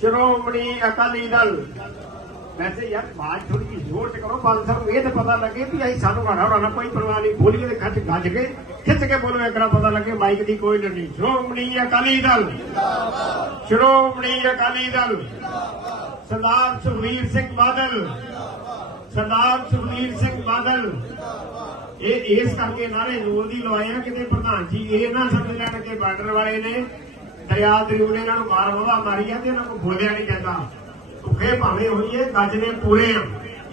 ਸ਼੍ਰੋਮਣੀ ਅਕਾਲੀ ਦਲ। ਵੈਸੇ ਯਾਰ, ਬਾਤ ਥੋੜੀ ਜਿਹੀ ਜ਼ੋਰ ਤੇ ਕਰੋ ਬਾਲ ਸਾਹਿਬ ਇਹ ਤਾਂ ਪਤਾ ਲੱਗੇ ਵੀ ਅਸੀਂ ਸਾਨੂੰ ਘਾੜਾ ਹੋਣਾ ਕੋਈ ਪਰਵਾਹ ਨਹੀਂ। ਬੋਲੀਏ ਤੇ ਖੱਚ ਗੱਜ ਕੇ, ਖਿੱਚ ਕੇ ਬੋਲੋ ਇਕਰਾ ਪਤਾ ਲੱਗੇ, ਮਾਈਕ ਦੀ ਕੋਈ ਨਹੀਂ। ਸ਼੍ਰੋਮਣੀ ਅਕਾਲੀ ਦਲ। ਸ਼੍ਰੋਮਣੀ ਅਕਾਲੀ ਦਲ। ਸਰਦਾਰ ਸੁਖਬੀਰ ਸਿੰਘ ਬਾਦਲ। ਸਰਦਾਰ ਸੁਖਬੀਰ ਸਿੰਘ ਬਾਦਲ। ਇਹ ਇਸ ਕਰਕੇ ਨਾਰੇ ਜ਼ੋਰ ਦੀ ਲਵਾਏ ਆ, ਕਿਤੇ ਪ੍ਰਧਾਨ ਜੀ ਇਹ ਨਾ ਸਮਝ ਲੈਣ ਕਿ ਬਾਰਡਰ ਵਾਲੇ ਨੇ ਦਰਿਆ ਦਰਿਊ ਨੇ ਇਹਨਾਂ ਨੂੰ ਮਾਰ ਵਵਾ ਮਾਰੀ ਆ ਇਹਨਾਂ ਨੂੰ ਬੋਲਿਆ ਨਹੀਂ ਜਾਂਦਾ। ਭੁੱਖੇ ਭਾਵੇਂ ਹੋਈਏ, ਗੱਜ ਪੂਰੇ ਆ।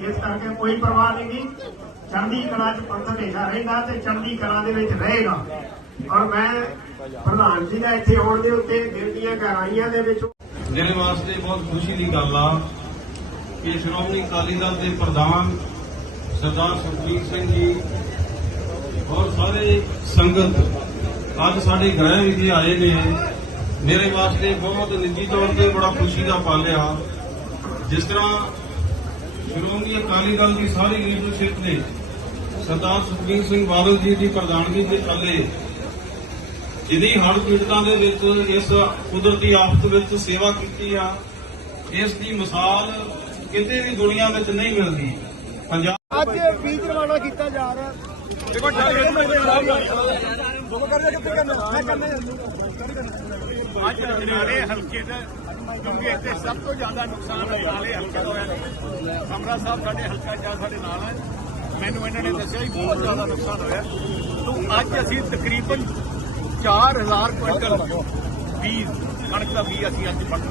ਇਸ ਕਰਕੇ ਕੋਈ ਪਰਵਾਹ ਨਹੀਂ ਗੀ। ਚੜ੍ਹਦੀ ਕਲਾ ਚ ਪੰਥ ਹਮੇਸ਼ਾ ਰਹਿੰਦਾ ਤੇ ਚੜ੍ਹਦੀ ਕਲਾ ਦੇ ਵਿੱਚ ਰਹੇਗਾ। ਔਰ ਮੈਂ ਪ੍ਰਧਾਨ ਜੀ ਦਾ ਇੱਥੇ ਆਉਣ ਦੇ ਉੱਤੇ ਦਿਲ ਦੀਆਂ ਗਹਿਰਾਈਆਂ ਦੇ ਵਿੱਚ ਮੇਰੇ ਵਾਸਤੇ ਬਹੁਤ ਖੁਸ਼ੀ ਦੀ ਗੱਲ ਆ ਕਿ ਸ਼੍ਰੋਮਣੀ ਅਕਾਲੀ ਦਲ ਦੇ ਪ੍ਰਧਾਨ ਸਰਦਾਰ ਸੁਖਬੀਰ ਸਿੰਘ ਜੀ ਔਰ ਸਾਰੇ ਸੰਗਤ ਅੱਜ ਸਾਡੇ ਗ੍ਰਹਿ ਵਿਖੇ ਆਏ ਨੇ। ਮੇਰੇ ਵਾਸਤੇ ਬਹੁਤ ਨਿੱਜੀ ਤੌਰ ਤੇ ਬੜਾ ਖੁਸ਼ੀ ਦਾ ਪਲ ਆ ਜਿਸ ਤਰ੍ਹਾਂ ਸ਼੍ਰੋਮਣੀ ਅਕਾਲੀ ਦਲ ਦੀ ਸਾਰੀ ਲੀਡਰਸ਼ਿਪ ਨੇ ਸਰਦਾਰ ਸੁਖਬੀਰ ਸਿੰਘ ਬਾਦਲ ਜੀ ਦੀ ਪ੍ਰਧਾਨਗੀ ਦੇ ਥੱਲੇ ਜਿਹਦੀ ਹੜ੍ਹ ਪੀੜਤਾਂ ਦੇ ਵਿੱਚ ਇਸ ਕੁਦਰਤੀ ਆਫਤ ਵਿੱਚ ਸੇਵਾ ਕੀਤੀ ਆ ਇਸ ਦੀ ਮਿਸਾਲ ਕਿਤੇ ਵੀ ਦੁਨੀਆ ਵਿੱਚ ਨਹੀਂ ਮਿਲਦੀ। ਪੰਜਾਬ ਅੱਜ ਬੀਜ ਰਵਾਨਾ ਕੀਤਾ ਜਾ ਰਿਹਾ। ਦੇਖੋ ਅੱਜ ਅਜਨਾਲੇ ਹਲਕੇ ਦਾ ਕਿਉਂਕਿ ਇੱਥੇ ਸਭ ਤੋਂ ਜ਼ਿਆਦਾ ਨੁਕਸਾਨ ਅਜਨਾਲੇ ਹਲਕੇ ਦਾ ਹੋਇਆ। ਸਮਰਾ ਸਾਹਿਬ ਸਾਡੇ ਹਲਕਾ ਜਾ ਸਾਡੇ ਨਾਲ ਹੈ। ਮੈਨੂੰ ਇਹਨਾਂ ਨੇ ਦੱਸਿਆ ਕਿ ਬਹੁਤ ਜ਼ਿਆਦਾ ਨੁਕਸਾਨ ਹੋਇਆ। ਤੋਂ ਅੱਜ ਅਸੀਂ ਤਕਰੀਬਨ 4000 ਕੁਇੰਟਲ ਬੀਜ ਕਣਕ ਦਾ ਬੀਜ ਅਸੀਂ ਅੱਜ ਵੰਡ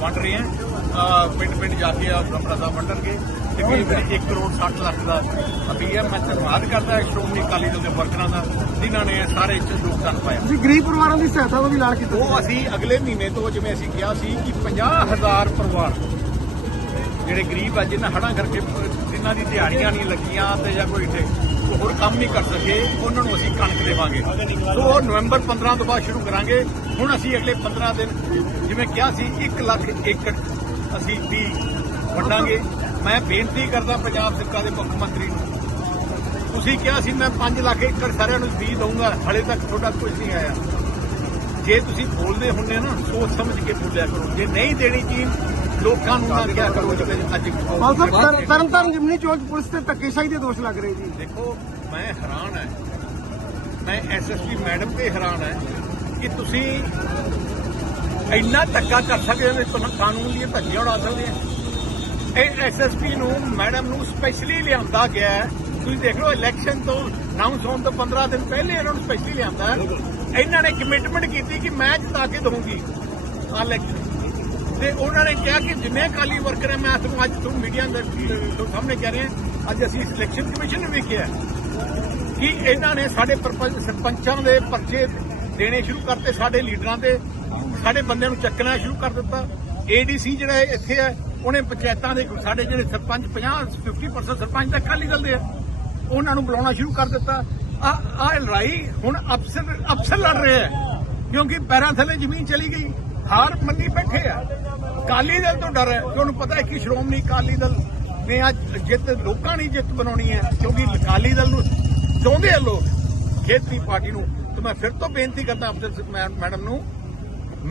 ਵੰਡ ਰਹੇ ਹਾਂ। ਪਿੰਡ ਪਿੰਡ ਜਾ ਕੇ ਆ ਸਮਰਾ ਸਾਹਿਬ ਵੰਡਣਗੇ। ਤਕਰੀਬਨ 1 ਕਰੋੜ 60 ਲੱਖ ਦਾ ਹੈ। ਮੈਂ ਧੰਨਵਾਦ ਕਰਦਾ ਸ਼੍ਰੋਮਣੀ ਅਕਾਲੀ ਦਲ ਦੇ ਵਰਕਰਾਂ ਦਾ ਜਿਨ੍ਹਾਂ ਨੇ ਸਾਰੇ ਚ ਯੋਗਦਾਨ ਪਾਇਆ। ਤੁਸੀਂ ਗਰੀਬ ਪਰਿਵਾਰਾਂ ਦੀ ਸਹਾਇਤਾ ਦਾ ਵੀ ਐਲਾਨ ਕੀਤਾ ਉਹ ਅਸੀਂ ਅਗਲੇ ਮਹੀਨੇ ਤੋਂ ਜਿਵੇਂ ਅਸੀਂ ਕਿਹਾ ਸੀ ਕਿ 50000 ਪਰਿਵਾਰ ਜਿਹੜੇ ਗਰੀਬ ਆ ਜਿਨ੍ਹਾਂ ਹੜਾਂ ਕਰਕੇ ਜਿਨ੍ਹਾਂ ਦੀ ਦਿਹਾੜੀਆਂ ਨਹੀਂ ਲੱਗੀਆਂ ਤੇ ਜਾਂ ਕੋਈ ਉਹ ਹੋਰ ਕੰਮ ਨਹੀਂ ਕਰ ਸਕੇ, ਉਹਨਾਂ ਨੂੰ ਅਸੀਂ ਕਣਕ ਦੇਵਾਂਗੇ। ਸੋ ਉਹ ਨਵੰਬਰ 15 ਤੋਂ ਬਾਅਦ ਸ਼ੁਰੂ ਕਰਾਂਗੇ। ਹੁਣ ਅਸੀਂ ਅਗਲੇ 15 ਦਿਨ, ਜਿਵੇਂ ਕਿਹਾ ਸੀ 1 ਲੱਖ ਏਕੜ ਅਸੀਂ ਵੀ ਵੰਡਾਂਗੇ। ਮੈਂ ਬੇਨਤੀ ਕਰਦਾ ਪੰਜਾਬ ਸਰਕਾਰ ਦੇ ਮੁੱਖ ਮੰਤਰੀ ਨੂੰ। ਤੁਸੀਂ ਕਿਹਾ ਸੀ ਮੈਂ 5 ਲੱਖ ਏਕੜ ਸਾਰਿਆਂ ਨੂੰ ਬੀਜ ਦਊਂਗਾ, ਹਲੇ ਤੱਕ ਤੁਹਾਡਾ ਕੁਝ ਨਹੀਂ ਆਇਆ। ਜੇ ਤੁਸੀਂ ਬੋਲਦੇ ਹੁੰਦੇ ਨਾ, ਸੋਚ ਸਮਝ ਕੇ ਬੋਲਿਆ ਕਰੋ। ਜੇ ਨਹੀਂ ਦੇਣੀ ਚੀਜ਼ ਲੋਕਾਂ ਨੂੰ ਨਾ ਕਿਹਾ ਕਰੋ ਜਿਵੇਂ ਅੱਜ ਮਾਲ ਸਾਹਿਬ ਤਰਨ- ਤਰਨ ਜਿਮਨੀ ਚੌਕ ਪੁਲਿਸ ਤੇ ਧੱਕੇਸ਼ਾਹੀ ਦੇ ਦੋਸ਼ ਲੱਗ ਰਹੇ ਜੀ। ਦੇਖੋ ਮੈਂ ਹੈਰਾਨ ਹੈ। ਮੈਂ ਐਸਐਸਪੀ ਮੈਡਮ ਤੇ ਹੈਰਾਨ ਹੈ ਕਿ ਤੁਸੀਂ ਇੰਨਾ ਧੱਕਾ ਕਰ ਸਕਦੇ ਹੋ ਤੁਹਾਨੂੰ ਕਾਨੂੰਨ ਦੀਆਂ ਧੱਜੀਆਂ ਉਡਾ ਸਕਦੇ ਆ। ਇਹ ਐਸਐਸਪੀ ਨੂੰ ਮੈਡਮ ਨੂੰ ਸਪੈਸ਼ਲੀ ਲਿਆਂਦਾ ਗਿਆ ਹੈ। ਤੁਸੀਂ ਦੇਖ ਲਓ ਇਲੈਕਸ਼ਨ ਤੋਂ ਅਨਾਉਂਸ ਹੋਣ ਤੋਂ 15 ਦਿਨ ਪਹਿਲੇ ਇਹਨਾਂ ਨੂੰ ਸਪੈਸ਼ਲੀ ਲਿਆਂਦਾ ਹੈ। ਇਹਨਾਂ ਨੇ ਕਮਿਟਮੈਂਟ ਕੀਤੀ ਕਿ ਮੈਂ ਜਿਤਾ ਕੇ ਦਊਂਗੀ। ਆਹ ਇਲੈਕਸ਼ਨ ਤੇ ਉਹਨਾਂ ਨੇ ਕਿਹਾ ਕਿ ਜਿੰਨੇ ਅਕਾਲੀ ਵਰਕਰ ਹੈ ਮੈਂ ਤੁਹਾਨੂੰ ਅੱਜ ਤੁਹਾਨੂੰ ਮੀਡੀਆ ਦੇ ਸਾਹਮਣੇ ਕਹਿ ਰਿਹਾ, ਅੱਜ ਅਸੀਂ ਸਿਲੈਕਸ਼ਨ ਕਮਿਸ਼ਨ ਨੂੰ ਵੇਖਿਆ ਕਿ ਇਹਨਾਂ ਨੇ ਸਾਡੇ ਸਰਪੰਚਾਂ ਦੇ ਪਰਚੇ ਦੇਣੇ ਸ਼ੁਰੂ ਕਰਤੇ, ਸਾਡੇ ਲੀਡਰਾਂ ਦੇ, ਸਾਡੇ ਬੰਦਿਆਂ ਨੂੰ ਚੱਕਣਾ ਸ਼ੁਰੂ ਕਰ ਦਿੱਤਾ। ਏਡੀਸੀ ਜਿਹੜਾ ਇੱਥੇ ਹੈ ਉਹਨੇ ਪੰਚਾਇਤਾਂ ਦੇ, ਸਾਡੇ ਜਿਹੜੇ ਸਰਪੰਚ 50 50% ਸਰਪੰਚ ਤਾਂ ਅਕਾਲੀ ਦਲ ਦੇ ਆ, ਉਹਨਾਂ ਨੂੰ ਬੁਲਾਉਣਾ ਸ਼ੁਰੂ ਕਰ ਦਿੱਤਾ। ਆ ਆ ਲੜਾਈ ਹੁਣ ਅਫਸਰ ਅਫਸਰ ਲੜ ਰਹੇ ਆ, ਕਿਉਂਕਿ ਪੈਰਾਂ ਥੱਲੇ ਜ਼ਮੀਨ ਚਲੀ ਗਈ, ਹਾਰ ਮੰਨੀ ਬੈਠੇ ਆ। ਅਕਾਲੀ ਦਲ ਤੋਂ ਡਰ ਹੈ ਕਿ ਉਹਨੂੰ ਪਤਾ ਹੈ ਕਿ ਸ਼੍ਰੋਮਣੀ ਅਕਾਲੀ ਦਲ ਨੇ ਅੱਜ ਜਿੱਤ ਲੋਕਾਂ ਨੇ ਜਿੱਤ ਬਣਾਉਣੀ ਹੈ ਕਿਉਂਕਿ ਅਕਾਲੀ ਦਲ ਨੂੰ ਚਾਹੁੰਦੇ ਆ ਲੋਕ ਖੇਤੀ ਪਾਰਟੀ ਨੂੰ। ਤੇ ਮੈਂ ਫਿਰ ਤੋਂ ਬੇਨਤੀ ਕਰਦਾ ਅਫਸਰ ਮੈਡਮ ਨੂੰ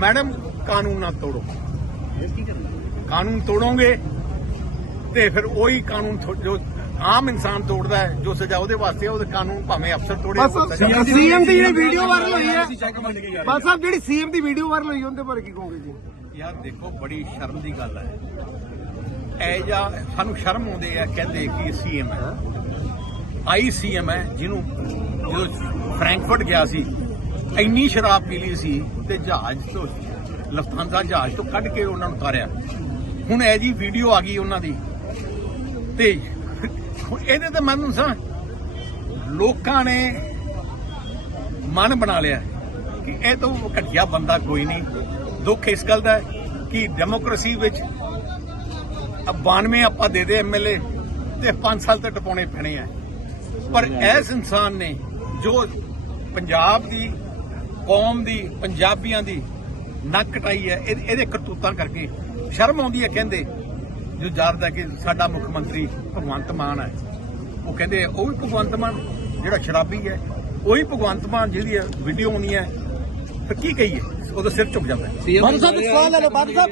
ਮੈਡਮ ਕਾਨੂੰਨ ਨਾ ਤੋੜੋ। ਕਾਨੂੰਨ ਤੋੜੋਗੇ ਤੇ ਫਿਰ ਉਹੀ ਕਾਨੂੰਨ ਜੋ ਆਮ ਇਨਸਾਨ ਤੋੜਦਾ ਹੈ ਜੋ ਸਜ਼ਾ ਉਹਦੇ ਵਾਸਤੇ ਉਹਦੇ ਕਾਨੂੰਨ ਭਾਵੇਂ ਅਫਸਰ ਤੋੜੇ ਸੀਐਮ ਦੀ ਜਿਹੜੀ ਵੀਡੀਓ ਵਾਇਰਲ ਹੋਈ ਹੈ ਬਸ ਸਾਹਿਬ ਜਿਹੜੀ ਸੀਐਮ ਦੀ ਵੀਡੀਓ ਵਾਇਰਲ ਹੋਈ ਉਹਦੇ ਬਾਰੇ ਕੀ ਕਹੋਗੇ ਜੀ? ਯਾਰ ਦੇਖੋ, ਬੜੀ ਸ਼ਰਮ ਦੀ ਗੱਲ ਹੈ ਐ ਜਾਂ ਸਾਨੂੰ ਸ਼ਰਮ ਆਉਂਦੇ ਆ, ਕਹਿੰਦੇ ਕਿ ਸੀਐਮ ਹੈ। ਆਈ ਸੀਐਮ ਹੈ, ਜਿਹਨੂੰ ਜਦੋਂ ਫ੍ਰੈਂਕਫਰਟ ਗਿਆ ਸੀ, ਇੰਨੀ ਸ਼ਰਾਬ ਪੀ ਲਈ ਸੀ ਤੇ ਜਹਾਜ਼ ਤੋਂ ਲਫਤਾਂਜ਼ਾ ਜਹਾਜ਼ ਤੋਂ ਕੱਢ ਕੇ ਉਹਨਾਂ ਨੂੰ ਉਤਾਰਿਆ ਹੁਣ ਇਹ ਜੀ ਵੀਡੀਓ ਆ ਗਈ ਉਹਨਾਂ ਦੀ। ਤੇ ਇਹਦੇ ਤੇ ਮਨ ਸਾਂ ਲੋਕਾਂ ਨੇ ਮਨ ਬਣਾ ਲਿਆ ਕਿ ਇਹ ਤੋਂ ਘਟੀਆ ਬੰਦਾ ਕੋਈ ਨਹੀਂ। ਦੁੱਖ ਇਸ ਗੱਲ ਦਾ ਹੈ ਕਿ ਡੈਮੋਕ੍ਰੇਸੀ ਵਿੱਚ 92 ਆਪਾਂ ਦੇ ਦੇ ਐਮਐਲਏ ਤੇ 5 ਸਾਲ ਤੱਕ ਟਪਾਉਣੇ ਪੈਣੇ ਆ। ਪਰ ਇਸ ਇਨਸਾਨ ਨੇ ਜੋ ਪੰਜਾਬ ਦੀ, ਕੌਮ ਦੀ, ਪੰਜਾਬੀਆਂ ਦੀ ਨੱਕ ਕਟਾਈ ਹੈ, ਇਹ- ਇਹਦੇ ਕਰਤੂਤਾਂ ਕਰਕੇ ਸ਼ਰਮ ਆਉਂਦੀ ਹੈ, ਕਹਿੰਦੇ, ਜੋ ਜਾਣਦਾ ਕਿ ਸਾਡਾ ਮੁੱਖ ਮੰਤਰੀ ਭਗਵੰਤ ਮਾਨ ਹੈ। ਉਹ ਕਹਿੰਦੇ, ਉਹ ਵੀ ਭਗਵੰਤ ਮਾਨ ਜਿਹੜਾ ਸ਼ਰਾਬੀ ਹੈ, ਉਹੀ ਭਗਵੰਤ ਮਾਨ ਜਿਹਦੀ ਵੀਡੀਓ ਆਉਣੀ ਹੈ, ਤਾਂ ਕੀ ਕਹੀਏ? ਉਹਦਾ ਸਿਰ ਝੁਕ ਜਾਂਦਾ ਹੈ। ਬਾਦਲ ਸਾਹਿਬ ਇੱਕ ਸਵਾਲ ਲਓ ਬਾਦਲ ਸਾਹਿਬ